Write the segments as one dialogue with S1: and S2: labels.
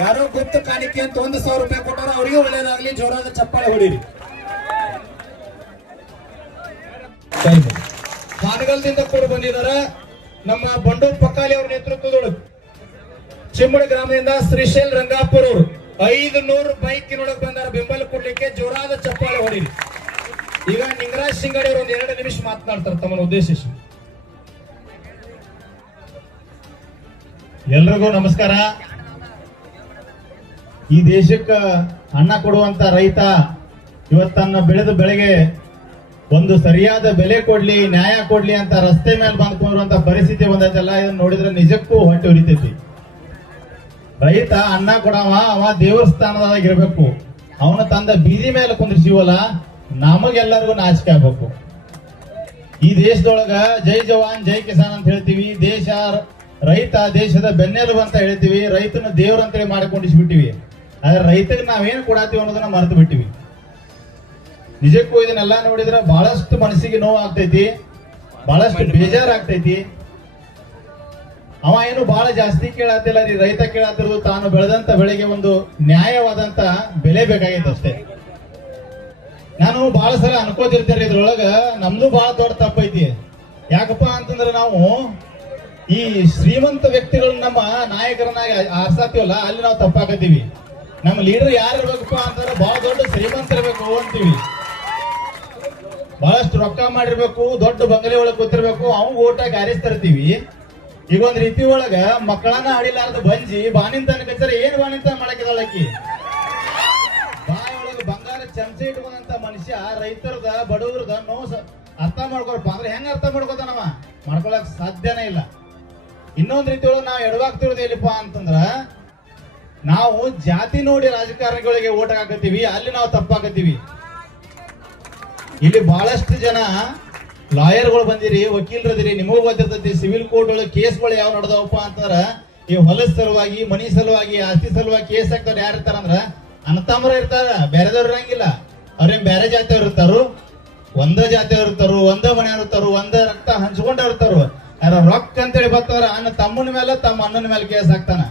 S1: ಯಾರೋ ಗುಪ್ತ ಕಾಣಿಕೆ ಅಂತ ಒಂದು ಸಾವಿರ ರೂಪಾಯಿ ಕೊಟ್ಟಾರ ಅವರಿಗೂ ಒಳ್ಳೇದಾಗ್ಲಿ, ಜೋರಾದ ಚಪ್ಪಾಳೆ ಹೊಡೀರಿ. ಹಾನಗಲ್ದಿಂದ ಕೂಡ ಬಂದಿದ್ದಾರೆ. ನಮ್ಮ ಬಂಡೂರ್ ಪಕ್ಕಾಲಿ ಅವರ ನೇತೃತ್ವದೊಳಗೆ ಚಿಮ್ಮಡ ಗ್ರಾಮದಿಂದ ಶ್ರೀಶೈಲ್ ರಂಗಾಪುರ ಅವರು ಐದು ನೂರು ಬೈಕಿನೊಳಗೆ ಬಂದಾರ. ಬೆಂಬಲ ಕೊಡ್ಲಿಕ್ಕೆ ಜೋರಾದ ಚಪ್ಪಾಳೆ ಹೊಡೀರಿ. ಈಗ ನಿಂಗರಾಜ್ ಸಿಂಗಡಿ ಅವರು ಒಂದ್ ಎರಡು ನಿಮಿಷ ಮಾತನಾಡ್ತಾರೆ ತಮ್ಮನ್ನು ಉದ್ದೇಶಿಸಿ.
S2: ಎಲ್ರಿಗೂ ನಮಸ್ಕಾರ. ಈ ದೇಶಕ್ಕೆ ಅನ್ನ ಕೊಡುವಂತ ರೈತ ಇವತ್ತನ್ನ ಬೆಳೆದ ಬೆಳೆಗೆ ಒಂದು ಸರಿಯಾದ ಬೆಲೆ ಕೊಡ್ಲಿ, ನ್ಯಾಯ ಕೊಡ್ಲಿ ಅಂತ ರಸ್ತೆ ಮೇಲೆ ಬಂದ್ಕೊಂಡಿರುವಂತ ಪರಿಸ್ಥಿತಿ ಬಂದೈತಲ್ಲ, ಇದನ್ನ ನೋಡಿದ್ರೆ ನಿಜಕ್ಕೂ ಹೊಟ್ಟೆ ಹೊರಿತೈತಿ ರೈತ ಅನ್ನ ಕೊಡವ, ಅವ ದೇವಸ್ಥಾನದಾಗಿರ್ಬೇಕು ಅವನ ತಂದ ಬೀದಿ ಮೇಲೆ ಕುಂದ್ರಿಸಿವಲ್ಲ ನಮಗೆಲ್ಲರಿಗೂ ನಾಚಿಕೆ ಆಗ್ಬೇಕು. ಈ ದೇಶದೊಳಗ ಜೈ ಜವಾನ್, ಜೈ ಕಿಸಾನ್ ಅಂತ ಹೇಳ್ತೀವಿ. ದೇಶ, ರೈತ ದೇಶದ ಬೆನ್ನೆಲುಬು ಅಂತ ಹೇಳ್ತೀವಿ. ರೈತನ ದೇವರಂತೇಳಿ ಮಾಡಿಕೊಂಡಿಸ್ಬಿಟ್ಟಿವಿ. ಆದ್ರೆ ರೈತಗೆ ನಾವೇನು ಕೊಡಾತೀವಿ ಅನ್ನೋದನ್ನ ಮರೆತು ಬಿಟ್ಟಿವಿ. ನಿಜಕ್ಕೂ ಇದನ್ನೆಲ್ಲ ನೋಡಿದ್ರೆ ಬಹಳಷ್ಟು ಮನಸ್ಸಿಗೆ ನೋವು ಆಗ್ತೈತಿ ಬಹಳಷ್ಟು ಬೇಜಾರಾಗ್ತೈತಿ. ಅವ ಏನು ಬಹಳ ಜಾಸ್ತಿ ಕೇಳಾತಿಲ್ಲ ರೀ, ರೈತ ಕೇಳಾತಿರೋದು ತಾನು ಬೆಳೆದಂತ ಬೆಳೆಗೆ ಒಂದು ನ್ಯಾಯವಾದಂತ ಬೆಲೆ ಬೇಕಾಗೈತೆ ಅಷ್ಟೇ. ನಾನು ಬಹಳ ಸಲ ಅನ್ಕೋತಿರ್ತೇನೆ ಇದ್ರೊಳಗ, ನಮ್ದು ಬಹಳ ದೊಡ್ಡ ತಪ್ಪೈತಿ. ಯಾಕಪ್ಪ ಅಂತಂದ್ರೆ ನಾವು ಈ ಶ್ರೀಮಂತ ವ್ಯಕ್ತಿಗಳು ನಮ್ಮ ನಾಯಕರನ್ನಾಗಿ ಆರ್ಸಾತೀವಲ್ಲ ಅಲ್ಲಿ ನಾವು ತಪ್ಪಾಕತ್ತೀವಿ. ನಮ್ಮ ಲೀಡರ್ ಯಾರು ಇರ್ಬೇಕಪ್ಪ ಅಂತಂದ್ರೆ ಬಹಳ ದೊಡ್ಡ ಶ್ರೀಮಂತರಿರ್ಬೇಕು ಅಂತೀವಿ. ಬಹಳಷ್ಟು ರೊಕ್ಕ ಮಾಡಿರ್ಬೇಕು, ದೊಡ್ಡ ಬಂಗಲೆ ಒಳಗೆ ಕೂತಿರ್ಬೇಕು, ಅವ್ನು ಓಟ ತರ್ತೀವಿ ಈಗ ಒಂದ್ ರೀತಿ ಒಳಗ ಮಕ್ಕಳನ್ನ ಆಡಿಲಾರ್ದ ಬಂಜಿ ಬಾನಿಂತನ ಕಚ್ಚರ ಏನ್ ಬಾನಿಂತನ ತನ ಮಾಡಕ್ಕಿದಾಳಕಿ ಬಾಯಿ ಒಳಗೆ ಬಂಗಾರ ಚಮಚ ಇಟ್ಕೊಂಡಂತ ಮನುಷ್ಯ ರೈತರದ, ಬಡವರದ ನೋವು ಅರ್ಥ ಮಾಡ್ಕೊಳಪ್ಪ. ಅಂದ್ರೆ ಹೆಂಗ ಅರ್ಥ ಮಾಡ್ಕೋತಾನವ ಮಾಡ್ಕೊಳಕ್ ಸಾಧ್ಯನೇ ಇಲ್ಲ. ಇನ್ನೊಂದ್ ರೀತಿ ಒಳಗೆ ನಾವು ಎಡವಾಗ್ತಿರೋದು ಎಲ್ಲಿಪ್ಪ ಅಂತಂದ್ರ ನಾವು ಜಾತಿ ನೋಡಿ ರಾಜಕಾರಣಿಗಳಿಗೆ ಓಟ್ ಹಾಕತ್ತೀವಿ, ಅಲ್ಲಿ ನಾವು ತಪ್ಪಾಕತ್ತೀವಿ. ಇಲ್ಲಿ ಬಹಳಷ್ಟು ಜನ ಲಾಯರ್ಗಳು ಬಂದಿರಿ ವಕೀಲರದಿರಿ ನಿಮಗೂ ಗೊತ್ತಿರ್ತೈತಿ, ಸಿವಿಲ್ ಕೋರ್ಟ್ ಒಳಗೆ ಕೇಸ್ಗಳು ಯಾವ ನಡೆದವಪ್ಪ ಅಂತಾರ, ಈ ಹೊಲದ ಸಲುವಾಗಿ, ಮನಿ ಸಲುವಾಗಿ, ಆಸ್ತಿ ಸಲುವಾಗಿ ಕೇಸ್ ಹಾಕ್ತಾರ ಯಾರು ಇರ್ತಾರಂದ್ರ ಅಂತಮ್ರ ಇರ್ತಾರ, ಬೇರೆದವ್ರು ಇರಂಗಿಲ್ಲ. ಅವ್ರೇನ್ ಬೇರೆ ಜಾತಿಯವ್ರು ಇರ್ತಾರು? ಒಂದ ಜಾತಿಯವ್ರು ಇರ್ತಾರು, ಒಂದ ಮನೆಯವ್ರು ಇರ್ತಾರು, ಒಂದ ರಕ್ತ ಹಂಚ್ಕೊಂಡ ಇರ್ತಾರು. ಯಾರ ರೊಕ್ಕ ಅಂತೇಳಿ ಬರ್ತಾರ ಅಣ್ಣ ತಮ್ಮನ ಮೇಲೆ ತಮ್ಮ ಅಣ್ಣನ ಮೇಲೆ ಕೇಸ್ ಹಾಕ್ತಾನ.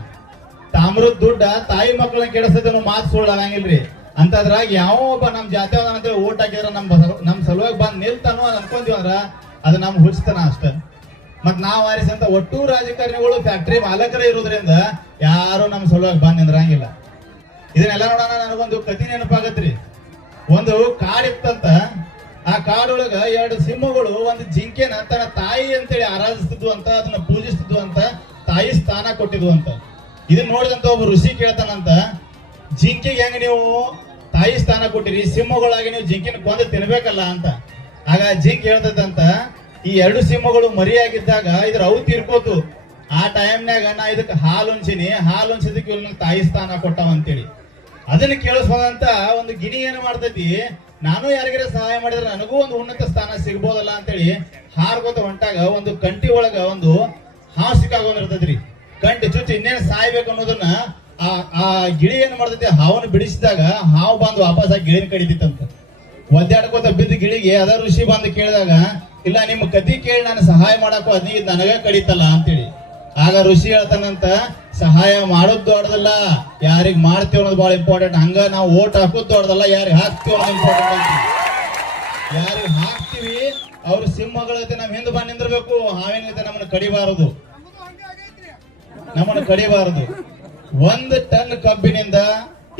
S2: ತಾಮ್ರದ ದುಡ್ಡ ತಾಯಿ ಮಕ್ಕಳನ್ನ ಕೆಡಿಸೋದನ್ನು ಮಾತು ಸುಳ್ಳು ಆಗಂಗಿಲ್ರಿ ಅಂತದ್ರಾಗ ಯಾವ ಒಬ್ಬ ನಮ್ ಜಾತಿ ಅಂತೇಳಿ ಓಟ್ ಹಾಕಿದ್ರ ನಮ್ ನಮ್ ಸಲುವಾಗಿ ಬಂದ್ ನಿಲ್ತಾನು ಅನ್ಕೊಂತೀವಿ ಅಂದ್ರ ಅದು ನಮ್ ಹುಚ್ಚತನ ಅಷ್ಟ. ಮತ್ ನಾವ್ ಆರಿಸಂತ ಒಟ್ಟು ರಾಜಕಾರಣಿಗಳು, ಫ್ಯಾಕ್ಟ್ರಿ ಮಾಲಕರ ಇರೋದ್ರಿಂದ ಯಾರು ನಮ್ ಸಲುವಾಗಿ ಬಂದ್ ನಿಂದ್ರಂಗಿಲ್ಲ. ಇದನ್ನೆಲ್ಲ ನೋಡೋಣ, ನನಗೊಂದು ಕತಿ ನೆನಪಾಗತ್ರಿ. ಒಂದು ಕಾಡ್ ಇತ್ತಂತ, ಆ ಕಾಡೊಳಗ ಎರಡು ಸಿಂಹಗಳು ಒಂದು ಜಿಂಕೆನ ತನ್ನ ತಾಯಿ ಅಂತೇಳಿ ಆರಾಧಿಸ್ತಿದ್ವು ಅಂತ, ಅದನ್ನ ಪೂಜಿಸ್ತಿದ್ವು ಅಂತ ತಾಯಿ ಸ್ಥಾನ ಕೊಟ್ಟಿದ್ವು ಅಂತ. ಇದನ್ನ ನೋಡಿದಂತ ಒಬ್ಬ ಋಷಿ ಕೇಳ್ತಾನಂತ, ಜಿಂಕೆಗೆ ಹೆಂಗ್ ನೀವು ತಾಯಿ ಸ್ಥಾನ ಕೊಟ್ಟಿರಿ? ಸಿಂಹಗಳಾಗಿ ನೀವು ಜಿಂಕಿನ ಕೊಂದು ತಿನ್ಬೇಕಲ್ಲ ಅಂತ. ಆಗ ಜಿಂಕೆ ಹೇಳ್ತದಂತ, ಈ ಎರಡು ಸಿಂಹಗಳು ಮರಿಯಾಗಿದ್ದಾಗ ಇದ್ರ ಅವು ತೀರ್ಕೋತು. ಆ ಟೈಮ್ನಾಗ ನಾ ಇದಕ್ಕೆ ಹಾಲು ಉಣ್ಸಿನಿ. ಹಾಲು ಇವ್ ತಾಯಿ ಸ್ಥಾನ ಕೊಟ್ಟಾವ ಅಂತೇಳಿ. ಅದನ್ನ ಕೇಳಿಸ್ಬೋದಂತ ಒಂದು ಗಿಣಿ ಏನು ಮಾಡ್ತೈತಿ, ನಾನು ಯಾರಿಗಾರ ಸಹಾಯ ಮಾಡಿದ್ರೆ ನನಗೂ ಒಂದು ಉನ್ನತ ಸ್ಥಾನ ಸಿಗ್ಬೋದಲ್ಲ ಅಂತೇಳಿ ಹಾರ್ಗೋತ ಹೊಂಟಾಗ ಒಂದು ಕಂಟಿ ಒಳಗ ಒಂದು ಹಾವು ಕಂಟಿ ಚುಚ್ಚಿ ಇನ್ನೇನು ಸಾಯ್ಬೇಕು ಅನ್ನೋದನ್ನ ಆ ಆ ಗಿಳಿ ಏನ್ ಮಾಡ್ತೈತಿ? ಹಾವನ್ನು ಬಿಡಿಸಿದಾಗ ಹಾವು ಬಂದು ವಾಪಸ್ ಆಗಿ ಗಿಳಿನ ಕಡಿತಿತ್ತಂತ ಒದ್ದಾಡ್ಕೋತ ಬಿದ್ದ ಗಿಳಿಗೆ ಅದ ಋಷಿ ಬಂದು ಕೇಳಿದಾಗ, ಇಲ್ಲ, ನಿಮ್ಮ ಕತಿ ಕೇಳಿ ನಾನು ಸಹಾಯ ಮಾಡಕ್ಕೂ ಅದ್ ನೀ ನನಗ ಕಡಿತಲ್ಲ ಅಂತೇಳಿ. ಆಗ ಋಷಿ ಹೇಳ್ತಾನಂತ, ಸಹಾಯ ಮಾಡೋದು ದೊಡ್ಡದಲ್ಲ, ಯಾರಿಗೆ ಮಾಡ್ತೀವಿ ಅನ್ನೋದು ಬಹಳ ಇಂಪಾರ್ಟೆಂಟ್ ಹಂಗ ನಾವು ಓಟ್ ಹಾಕೋದು ದೊಡ್ಡದಲ್ಲ, ಯಾರಿಗೆ ಹಾಕ್ತೀವಿ ಅನ್ನೋದು ಇಂಪಾರ್ಟೆಂಟ್ ಯಾರಿಗ್ ಹಾಕ್ತಿವಿ, ಅವ್ರ ಸಿಂಹಗಳ ಜೊತೆ ನಾವ್ ಹಿಂದ್ ಬಂದ್ ನಿಂದಿರ್ಬೇಕು, ಹಾವಿನ ನಮ್ಮನ್ನ ಕಡಿಬಾರದು. ನಮ್ಮನ್ನ ಕಡಿಬಾರದು. ಒಂದು ಟನ್ ಕಬ್ಬಿನಿಂದ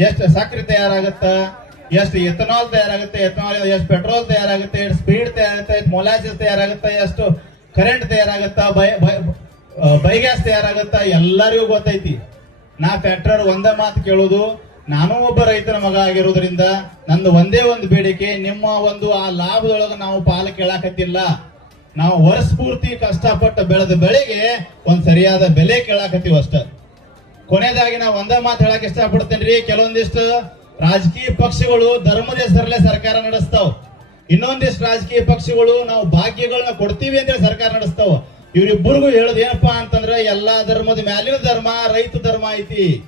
S2: ಎಷ್ಟು ಸಕ್ಕರೆ ತಯಾರಾಗುತ್ತ, ಎಷ್ಟು ಎಥನಾಲ್ ತಯಾರಾಗುತ್ತೆ, ಎಥನಾಲ್ ಎಷ್ಟು ಪೆಟ್ರೋಲ್ ತಯಾರಾಗುತ್ತೆ, ಎಷ್ಟು ಸ್ಪೀಡ್ ತಯಾರಾಗುತ್ತೆ, ಎಷ್ಟು ಮೊಲಾಸಿಸ್ ತಯಾರಾಗುತ್ತೆ, ಎಷ್ಟು ಕರೆಂಟ್ ತಯಾರಾಗುತ್ತಾ ಬೈಗ್ಯಾಸ್ ತಯಾರಾಗುತ್ತಾ, ಎಲ್ಲರಿಗೂ ಗೊತ್ತೈತಿ. ನಾ ಫ್ಯಾಕ್ಟರ್ ಒಂದೇ ಮಾತು ಕೇಳೋದು, ನಾನು ಒಬ್ಬ ರೈತನ ಮಗ ಆಗಿರೋದ್ರಿಂದ ನಂದು ಒಂದೇ ಒಂದು ಬೇಡಿಕೆ, ನಿಮ್ಮ ಒಂದು ಆ ಲಾಭದೊಳಗೆ ನಾವು ಪಾಲು ಕೇಳಾಕತ್ತಿಲ್ಲ. ನಾವು ವರ್ಷ ಪೂರ್ತಿ ಕಷ್ಟಪಟ್ಟು ಬೆಳೆದ ಬೆಳೆಗೆ ಒಂದು ಸರಿಯಾದ ಬೆಲೆ ಕೇಳಾಕತ್ತೀವಿ ಅಷ್ಟ. ಕೊನೆಯದಾಗಿ ನಾವು ಒಂದೇ ಮಾತು ಹೇಳಕ್ ಇಷ್ಟಪಡ್ತೇನ್ರಿ, ಕೆಲವೊಂದಿಷ್ಟು ರಾಜಕೀಯ ಪಕ್ಷಗಳು ಧರ್ಮದ ಹೆಸರಲ್ಲೇ ಸರ್ಕಾರ ನಡೆಸ್ತಾವ. ಇನ್ನೊಂದಿಷ್ಟು ರಾಜಕೀಯ ಪಕ್ಷಗಳು ನಾವು ಭಾಗ್ಯಗಳನ್ನ ಕೊಡ್ತೀವಿ ಅಂತೇಳಿ ಸರ್ಕಾರ ನಡೆಸ್ತಾವ. ಇವ್ರಿಬ್ಬರಿಗೂ ಹೇಳೋದು ಏನಪ್ಪಾ ಅಂತಂದ್ರೆ, ಎಲ್ಲಾ ಧರ್ಮದ ಮ್ಯಾಲಿನ ಧರ್ಮ ರೈತ ಧರ್ಮ ಐತಿ.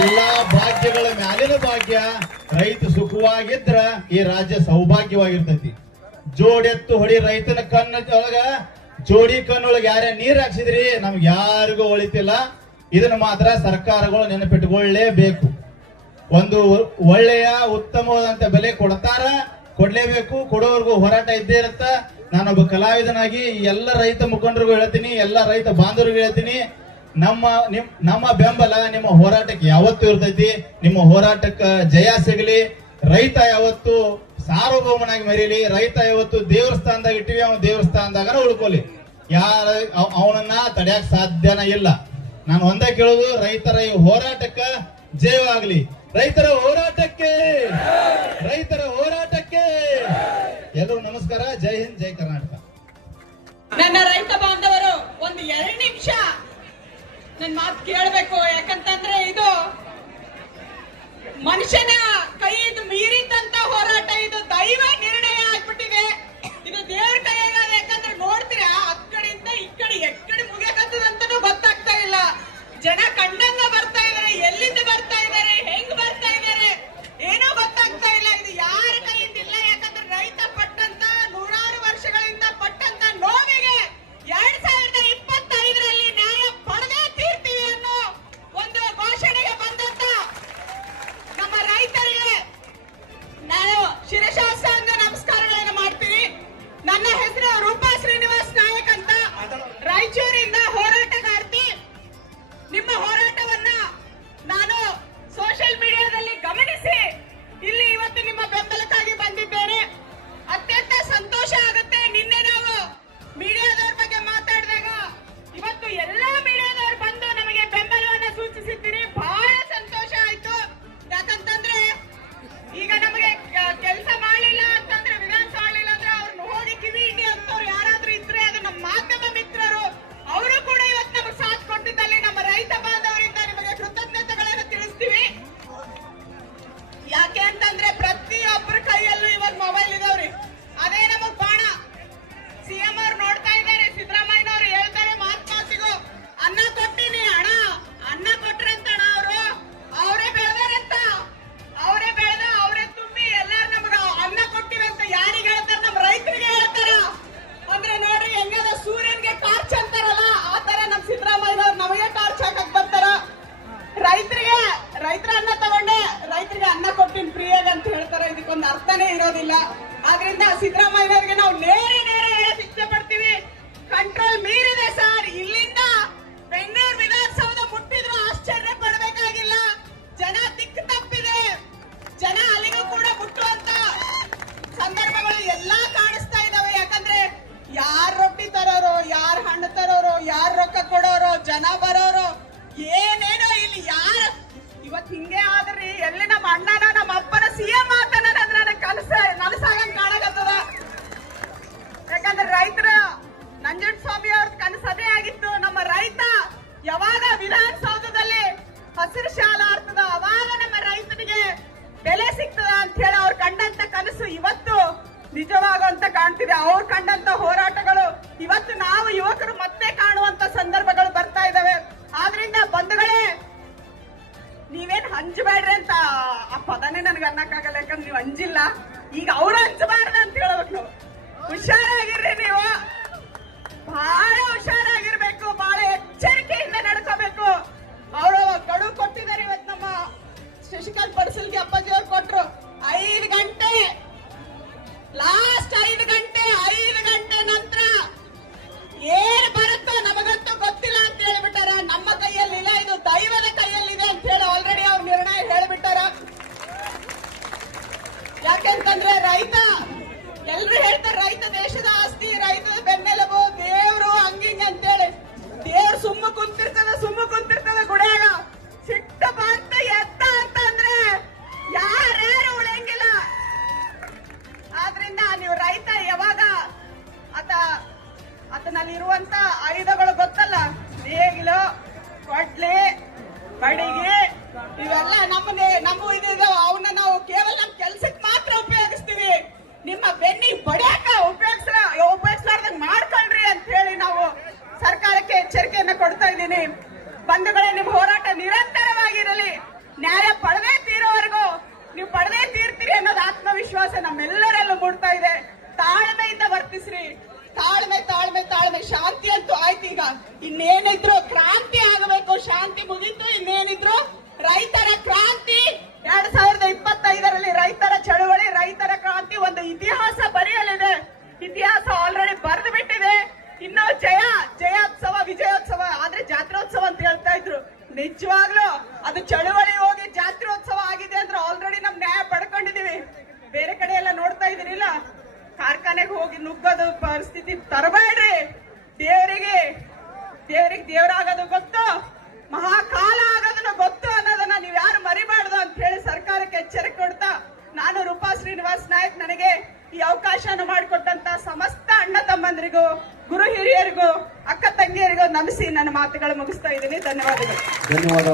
S2: ಎಲ್ಲಾ ಭಾಗ್ಯಗಳ ಮ್ಯಾಲಿನ ಭಾಗ್ಯ ರೈತ ಸುಖವಾಗಿದ್ರ ಈ ರಾಜ್ಯ ಸೌಭಾಗ್ಯವಾಗಿರ್ತೈತಿ. ಜೋಡೆತ್ತು ಹೊಡಿ ರೈತನ ಕಣ್ಣ ಜೋಡಿ ಕಣ್ಣೊಳಗೆ ಯಾರೇ ನೀರ್ ಹಾಕ್ಸಿದ್ರಿ, ನಮ್ಗೆ ಯಾರಿಗೂ ಒಳಿತಿಲ್ಲ ಇದನ್ನ ಮಾತ್ರ ಸರ್ಕಾರಗಳು ನೆನಪಿಟ್ಕೊಳ್ಳೇಬೇಕು. ಒಂದು ಒಳ್ಳೆಯ, ಉತ್ತಮವಾದಂತ ಬೆಲೆ ಕೊಡ್ತಾರ, ಕೊಡ್ಲೇಬೇಕು. ಕೊಡೋರ್ಗೂ ಹೋರಾಟ ಇದ್ದೇ ಇರುತ್ತ. ನಾನೊಬ್ಬ ಕಲಾವಿದನಾಗಿ ಎಲ್ಲ ರೈತ ಮುಖಂಡರಿಗೂ ಹೇಳ್ತೀನಿ, ಎಲ್ಲ ರೈತ ಬಾಂಧವರಿಗೂ ಹೇಳ್ತೀನಿ. ನಮ್ಮ, ನಿಮ್, ನಮ್ಮ ಬೆಂಬಲ ನಿಮ್ಮ ಹೋರಾಟಕ್ಕೆ ಯಾವತ್ತೂ ಇರ್ತೈತಿ. ನಿಮ್ಮ ಹೋರಾಟಕ್ಕೆ ಜಯ ಸಿಗಲಿ. ರೈತ ಯಾವತ್ತು ಸಾರ್ವಭೌಮನಾಗಿ ಮರೀಲಿ ರೈತ ಇವತ್ತು ದೇವಸ್ಥಾನದಾಗ ಇಟ್ಟಿವಿ, ಅವನು ದೇವಸ್ಥಾನದಾಗ ಉಳ್ಕೊಲಿ. ಯಾರ ಅವನನ್ನ ತಡೆಯಕ್ ಸಾಧ್ಯನ ಇಲ್ಲ. ನಾನು ಒಂದೇ ಕೇಳೋದು, ರೈತರ ಈ ಹೋರಾಟಕ್ಕ ಜಯವಾಗ್ಲಿ ರೈತರ ಹೋರಾಟಕ್ಕೆ! ರೈತರ ಹೋರಾಟಕ್ಕೆ! ಎಲ್ಲರೂ ನಮಸ್ಕಾರ, ಜೈ ಹಿಂದ್, ಜೈ ಕರ್ನಾಟಕ.
S3: ನನ್ನ ರೈತ ಬಾಂಧವರು, ಒಂದು ಎರಡು ನಿಮಿಷ ನನ್ನ ಮಾತು ಕೇಳಬೇಕು, ಯಾಕಂತಂದ್ರೆ ಇದು ಇಲ್ಲ. ಆದ್ರಿಂದ ಸಿದ್ದರಾಮಯ್ಯನವರಿಗೆ ನಾವು ನೇರ ಈಗ ಅವ್ರ ಹಂಚಬಾರ್ದು ಅಂತ ಹೇಳ್ಬೇಕು ನಾವು ಹುಷಾರಾಗಿರ್ರಿ ನೀವು. ಬಹಳ ಹುಷಾರಾಗಿರ್ಬೇಕು, ಬಹಳ ಎಚ್ಚರಿಕೆಯಿಂದ ನಡ್ಕೋಬೇಕು. ಅವರು ಗಡು ಕೊಟ್ಟಿದ್ದಾರೆ ಇವತ್ತು ನಮ್ಮ ಶಶಿಕಾಂತ್ ಪಡಿಸಲ್ಗೆ ಅಪ್ಪಾಜಿ ಅವ್ರು ಕೊಟ್ರು. ಐದು ಗಂಟೆ. ಲಾಸ್ಟ್ ಐದು ಗಂಟೆ ಐದು ಗಂಟೆ ನಂತರ ಏನು ಕಾರ್ಖಾನೆಗೆ ಹೋಗಿ ನುಗ್ಗೋದು ಪರಿಸ್ಥಿತಿ ತರಬೇಡ್ರಿ. ದೇವರಿಗೆ ದೇವರಿಗೆ ದೇವರಾಗೋದು ಗೊತ್ತು? ಮಹಾಕಾಲ ಆಗೋದನ್ನ ಗೊತ್ತು ಅನ್ನೋದನ್ನ ನೀವು ಯಾರು ಮರಿಬಾರ್ದು ಅಂತ ಹೇಳಿ ಸರ್ಕಾರಕ್ಕೆ ಎಚ್ಚರಿಕೆ ಕೊಡ್ತಾ ನಾನು ರೂಪಾ ಶ್ರೀನಿವಾಸ್ ನಾಯಕ್ ನನಗೆ ಈ ಅವಕಾಶನ ಮಾಡಿಕೊಟ್ಟಂತ ಸಮಸ್ತ ಅಣ್ಣ ತಮ್ಮಂದ್ರಿಗೂ, ಗುರು ಹಿರಿಯರಿಗೂ, ಅಕ್ಕ ತಂಗಿಯರಿಗೂ ನಮಿಸಿ ನನ್ನ ಮಾತುಗಳು ಮುಗಿಸ್ತಾ ಇದ್ದೀನಿ. ಧನ್ಯವಾದಗಳು.
S4: ಧನ್ಯವಾದ